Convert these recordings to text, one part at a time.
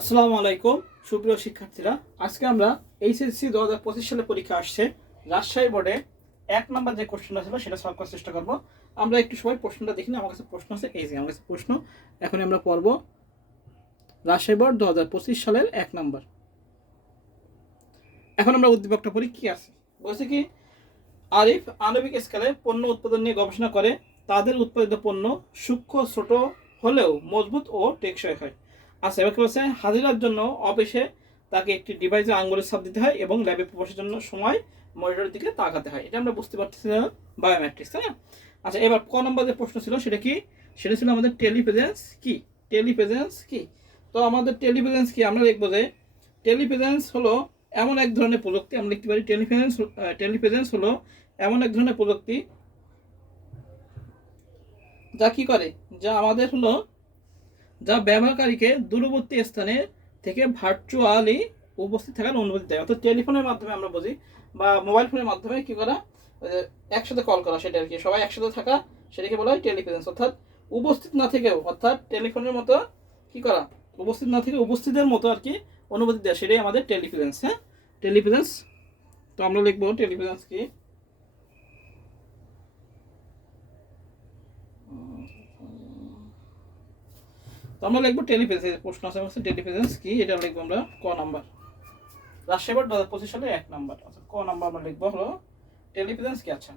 আসসালামু আলাইকুম সুপ্রিয় শিক্ষার্থীরা, আজকে আমরা এইচএসসি 2025 সালে পরীক্ষা আসছে রাজশাহী বোর্ডে 1 নম্বর যে কোশ্চেনটা ছিল সেটা সলভ করার চেষ্টা করব। আমরা একটু সময় প্রশ্নটা দেখি না, আমার কাছে প্রশ্ন আছে, এই যে আমার কাছে প্রশ্ন। এখন আমরা পড়ব রাজশাহী বোর্ড 2025 সালের 1 নম্বর। এখন আমরা উদ্দীপকটা পড়ি কি আছে। বলছে কি, আরিফ আণবিক স্কেলে পণ্য উৎপাদন নিয়ে গবেষণা করে। তাদের উৎপাদিত পণ্য সূক্ষ্ম ছোট হলেও মজবুত ও টেকসই হয়। আচ্ছা, এবার কি বলছে, হাজিরার জন্য অফিসে তাকে একটি ডিভাইসে আঙ্গুলের ছাপ দিতে হয় এবং ল্যাবে প্রবেশের জন্য সময় মনিটরের দিকে তাকাতে হয়। এটা আমরা বুঝতে পারতেছি না, বায়োমেট্রিক্স, তাই না? আচ্ছা, এবার ক নম্বর যে প্রশ্ন ছিল সেটা কি, সেটা ছিল আমাদের টেলিপ্রেজেন্স কি। টেলিপ্রেজেন্স কি? তো আমাদের টেলিপ্রেজেন্স কি, আমরা লিখবো যে টেলিপ্রেজেন্স হলো এমন এক ধরনের প্রযুক্তি, আমরা লিখতে পারি টেলিপ্রেজেন্স হলো এমন এক ধরনের প্রযুক্তি যা কি করে, যা আমাদের হলো যা ব্যবহারকারীকে দূরবর্তী স্থানে থেকে ভার্চুয়ালি উপস্থিত থাকার অনুমতি দেয়। অর্থাৎ টেলিফোনের মাধ্যমে আমরা বুঝি, বা মোবাইল ফোনের মাধ্যমে কি করা, একসাথে কল করা, সেটা আর কি, সবাই একসাথে থাকা, সেটাকে বলা হয় টেলিপ্রেজেন্স। অর্থাৎ উপস্থিত না থেকেও, অর্থাৎ টেলিফোনের মতো কি করা, উপস্থিত না থেকে উপস্থিতের মতো আর কি অনুমতি দেয়, সেটাই আমাদের টেলিপ্রেজেন্স। হ্যাঁ, টেলিপ্রেজেন্স। তো আমরা লিখবো টেলিপ্রেজেন্স কি। তো আমরা লিখবো টেলিপ্রেজেন্স, প্রশ্ন আছে টেলিপ্রেজেন্স কি, এটা লিখবো আমরা ক নাম্বার। রাজশাহী বোর্ড 2025 সালে 1 নাম্বার। আচ্ছা, ক নাম্বার আমরা লিখবো হলো টেলিপ্রেজেন্স কি। আচ্ছা,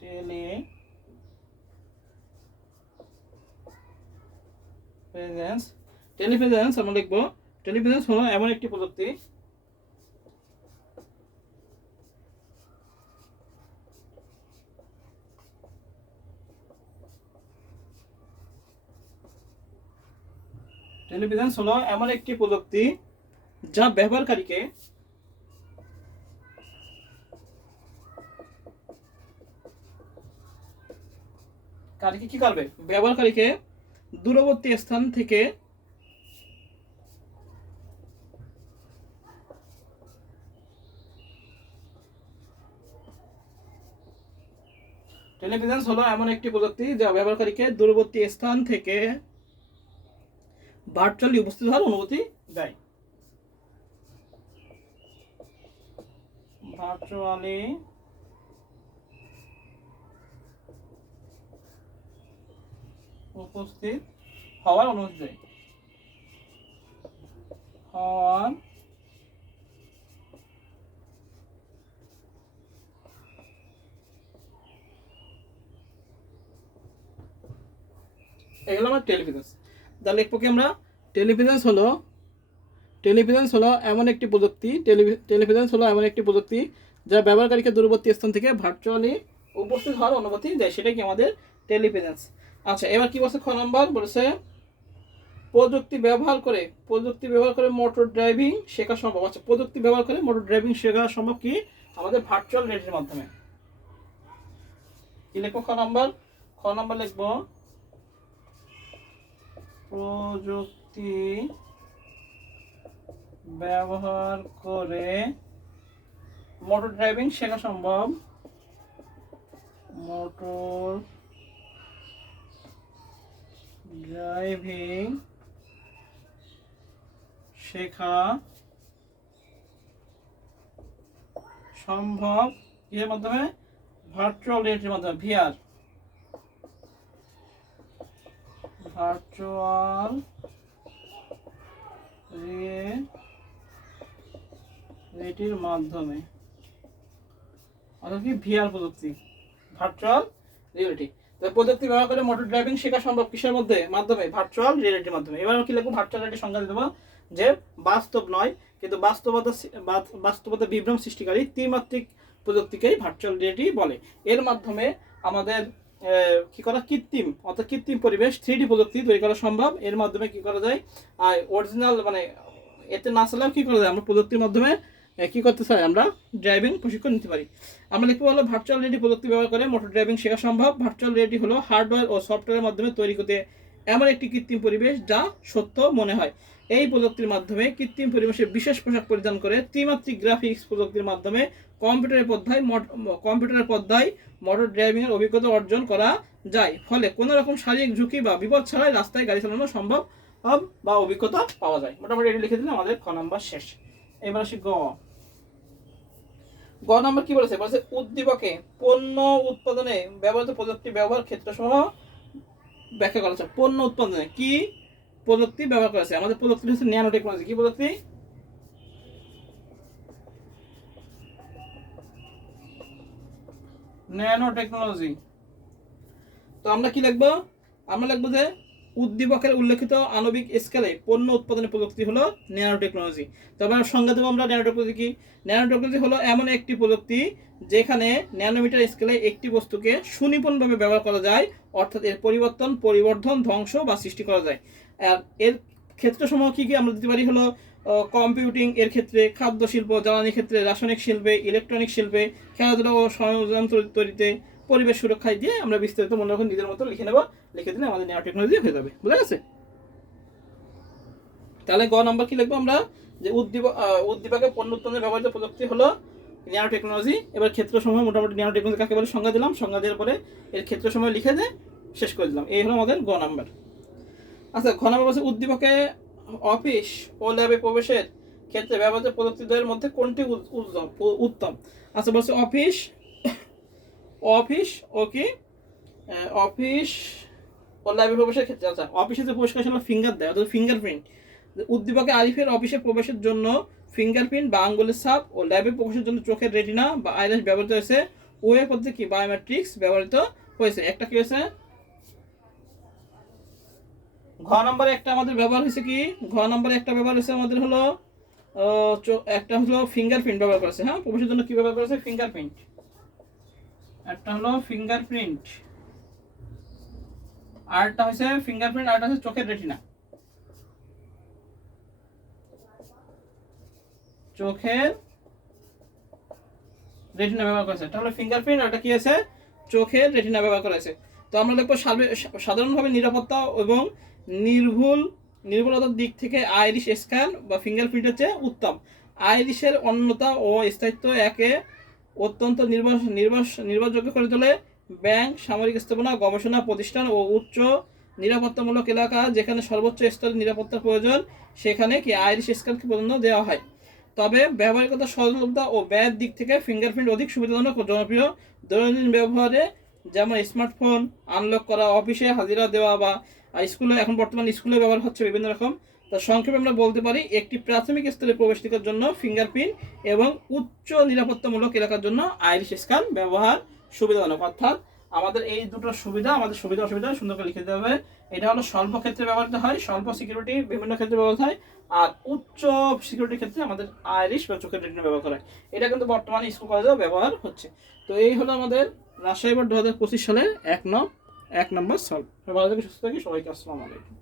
টেলিপ্রেজেন্স, টেলিপ্রেজেন্স আমরা লিখবো, টেলিপ্রেজেন্স হলো এমন একটি প্রযুক্তি টেলিপ্রেজেন্স হলো এমন একটি প্রযুক্তি যা ব্যবহারকারীকে কি করবে, ব্যবহারকারীকে দূরবর্তী স্থান থেকে টেলিপ্রেজেন্স হলো এমন একটি প্রযুক্তি যা ব্যবহারকারীকে দূরবর্তী স্থান থেকে ভার্চুয়ালি উপস্থিত হওয়ার অনুমতি দেয়। ভার্চুয়ালি উপস্থিত হওয়ার অনুমতি দেয়, হওয়ার এগুলো আমার টেলিপ্রেজেন্স। তাহলে লিখবো কি আমরা, টেলিপ্রেজেন্স হলো এমন একটি প্রযুক্তি, টেলিপ্রেজেন্স হলো এমন একটি প্রযুক্তি যা ব্যবহারকারীকে দূরবর্তী স্থান থেকে ভার্চুয়ালি উপস্থিত হওয়ার অনুমতি দেয়, সেটা কি আমাদের টেলিপ্রেজেন্স। আচ্ছা, এবার কি বলছে, খ নম্বর বলেছে প্রযুক্তি ব্যবহার করে মোটর ড্রাইভিং শেখা সম্ভব। আচ্ছা, প্রযুক্তি ব্যবহার করে মোটর ড্রাইভিং শেখা সম্ভব কি, আমাদের ভার্চুয়াল রিয়েলিটির মাধ্যমে। কি লিখবো খ নম্বর, লিখবো প্রযুক্তি ব্যবহার করে মোটর ড্রাইভিং শেখা সম্ভব, মোটর ড্রাইভিং শেখা সম্ভব এর মাধ্যমে, ভার্চুয়াল রিয়েলিটির মাধ্যমে, ভিআর, ভার্চুয়াল রিয়েলিটির মাধ্যমে, অর্থাৎ কি ভিআর প্রযুক্তি, ভার্চুয়াল রিয়েলিটি। তো প্রযুক্তি ব্যবহার করে মোটর ড্রাইভিং শেখা সম্ভব কিসের মাধ্যমে, ভার্চুয়াল রিয়েলিটির মাধ্যমে। এবার কি লিখবো, ভার্চুয়াল রিয়েলিটি সংজ্ঞা দেবো যে বাস্তব নয় কিন্তু বাস্তবতা বিভ্রম সৃষ্টিকারী ত্রিমাত্রিক প্রযুক্তিকেই ভার্চুয়াল রিয়েলিটি বলে। এর মাধ্যমে আমাদের কি করা, কৃত্রিম পরিবেশ 3D প্রযুক্তি তৈরি করা সম্ভব। এর মাধ্যমে কি করা যায়, অরিজিনাল মানে এতে না চালেও কি করা যায়, আমরা প্রযুক্তির মাধ্যমে কি করতে চাই, আমরা ড্রাইভিং প্রশিক্ষণ নিতে পারি। আমরা লিখবো হলো ভার্চুয়াল রিয়েলিটি প্রযুক্তি ব্যবহার করে মোটর ড্রাইভিং শেখা সম্ভব। ভার্চুয়াল রিয়েলিটি হলো হার্ডওয়্যার ও সফটওয়্যারের মাধ্যমে তৈরি করতে এমন একটি কৃত্রিম পরিবেশ যা সত্য মনে হয়। এই প্রযুক্তির মাধ্যমে কৃত্রিম পরিবেশে বিশেষ পোশাক পরিধান করে ত্রিমাত্রিক গ্রাফিক্স প্রযুক্তির মাধ্যমে কম্পিউটারের পর্দায় মোটর ড্রাইভিং এর অভিজ্ঞতা অর্জন করা যায়। ফলে কোনো রকম শারীরিক ঝুঁকি বা বিপদ ছাড়াই রাস্তায় গাড়ি চালানো সম্ভব বা অভিজ্ঞতা পাওয়া যায়। মোটামুটি এটি লিখে দিলে আমাদের খ নাম্বার শেষ। এবার আসি গ নাম্বার কি বলেছে? বলেছে উদ্দীপকে পণ্য উৎপাদনে ব্যবহৃত প্রযুক্তি ব্যবহার ক্ষেত্রসমূহ ব্যাখ্যা করা আছে। পণ্য উৎপাদনে কি প্রযুক্তি ব্যবহার করেছে? আমাদের প্রযুক্তি হচ্ছে ন্যানো টেকনোলজি। কি প্রযুক্তি? Nano technology. তো আমরা কি লিখবো? আমরা লিখবো যে উদ্দীপকের উল্লেখিত আণবিক স্কেলে পণ্য উৎপাদনের প্রযুক্তি হলো ন্যানো টেকনোলজি। তবে সংজ্ঞা দেবো আমরা ন্যানো টেকনোলজি কি। ন্যানো টেকনোলজি হলো এমন একটি প্রযুক্তি যেখানে ন্যানোমিটার স্কেলে একটি বস্তুকে সুনিপুণভাবে ব্যবহার করা যায়, অর্থাৎ এর পরিবর্তন, পরিবর্ধন, ধ্বংস বা সৃষ্টি করা যায়। আর এর ক্ষেত্রসমূহ কি কি আমরা দিতে পারি হলো কম্পিউটিং এর ক্ষেত্রে, খাদ্য শিল্প, জ্বালানি ক্ষেত্রে, রাসায়নিক শিল্পে, ইলেকট্রনিক শিল্পে, খেলাধুলা ও সরঞ্জাম তৈরিতে, পরিবেশ সুরক্ষায় দিয়ে আমরা বিস্তারিত মনে রাখুন নিজের মতো লিখে নেব। লিখে দিলে আমাদের ন্যানো টেকনোলজি হয়ে যাবে। বুঝা গেছে? তাহলে গ নাম্বার কি লিখবো আমরা? যে উদ্দীপকে পণ্য উৎপাদনের ব্যবহৃত প্রযুক্তি হলো ন্যানো টেকনোলজি। এবার ক্ষেত্রসমূহ মোটামুটি ন্যানো টেকনোলজি কাকে বলে সংজ্ঞা দিলাম, সংজ্ঞা দেওয়ার পরে এর ক্ষেত্রসমূহ লিখে দিয়ে শেষ করে দিলাম। এই হলো আমাদের গ নাম্বার। আচ্ছা, ঘ নাম্বার বলছে উদ্দীপকে অফিস ও ল্যাবে প্রবেশের ক্ষেত্রে ব্যবহৃত প্রযুক্তিদ্বয়ের মধ্যে কোনটি উত্তম? আচ্ছা, বলছে অফিস ও কি অফিস ও ল্যাবে প্রবেশের ক্ষেত্রে। আচ্ছা, অফিসে যে প্রবেশ করার সময় ফিঙ্গার দেয়, অর্থাৎ ফিঙ্গারপ্রিন্ট। উদ্দীপকে আরিফের অফিসে প্রবেশের জন্য ফিঙ্গারপ্রিন্ট বা আঙ্গুলের ছাপ ও ল্যাবে প্রবেশের জন্য চোখের রেটিনা বা আইরিস ব্যবহৃত হয়েছে। ওয়ে পদ্ধতি কি বায়োমেট্রিক্স ব্যবহৃত হয়েছে। একটা কি হয়েছে? ঘ নম্বরে একটা আমাদের ব্যবহার হয়েছে কি? ঘ নম্বরে একটা ব্যবহার হয়েছে আমাদের হলো একটা হলো ফিঙ্গারপ্রিন্ট ব্যবহার করেছে। হ্যাঁ, প্রবেশের জন্য কি ব্যবহার করেছে? ফিঙ্গারপ্রিন্ট। একটা হলো ফিঙ্গারপ্রিন্ট, আরটা হচ্ছে ফিঙ্গারপ্রিন্ট, আরটা হচ্ছে চোখের রেটিনা। চোখের রেটিনা ব্যবহার করেছে। এটা হলো ফিঙ্গারপ্রিন্ট, আর এটা কি আছে? চোখের রেটিনা ব্যবহার করেছে। তো আমরা দেখবো সাধারণভাবে নিরাপত্তা এবং নির্ভুলতার দিক থেকে আইরিশ স্ক্যান বা ফিঙ্গারপ্রিন্ট হচ্ছে উত্তম। আইরিশের অনন্যতা ও স্থায়িত্ব একে অত্যন্ত নির্ভরযোগ্য করে তোলে। ব্যাংক, সামরিক স্থাপনা, গবেষণা প্রতিষ্ঠান ও উচ্চ নিরাপত্তামূলক এলাকা যেখানে সর্বোচ্চ স্তরের নিরাপত্তার প্রয়োজন সেখানে কি আইরিশ স্ক্যানকে প্রাধান্য দেওয়া হয়। তবে ব্যবহারিকতা, সহজলভ্যতা ও ব্যয়ের দিক থেকে ফিঙ্গারপ্রিন্ট অধিক সুবিধাজনক ও জনপ্রিয়। দৈনন্দিন ব্যবহারে যেমন স্মার্টফোন আনলক করা, অফিসে হাজিরা দেওয়া বা স্কুলে, এখন বর্তমানে স্কুলে ব্যবহার হচ্ছে বিভিন্ন রকম। তো সংক্ষেপে আমরা বলতে পারি একটি প্রাথমিক স্তরে প্রবেশিকার জন্য ফিঙ্গারপ্রিন্ট এবং উচ্চ নিরাপত্তামূলক এলাকার জন্য আইরিশ স্ক্যান ব্যবহার সুবিধাজনক। অর্থাৎ আমাদের এই দুটো সুবিধা, আমাদের সুবিধা অসুবিধা সুন্দর করে লিখে দিতে হবে। এটা হলো স্বল্প ক্ষেত্রে ব্যবহৃত হয়, স্বল্প সিকিউরিটি বিভিন্ন ক্ষেত্রে ব্যবহৃত হয়, আর উচ্চ সিকিউরিটির ক্ষেত্রে আমাদের আইরিশ বা চোখের রেটিনা ব্যবহার করা হয়। এটা কিন্তু বর্তমানে স্কুল কলেজেও ব্যবহার হচ্ছে। তো এই হলো আমাদের রাজশাহী বোর্ড 2025 সালের 1 নম্বর সলভ। ভালো থেকে সুস্থ থাকি, সবাইকে আসসালামু আলাইকুম।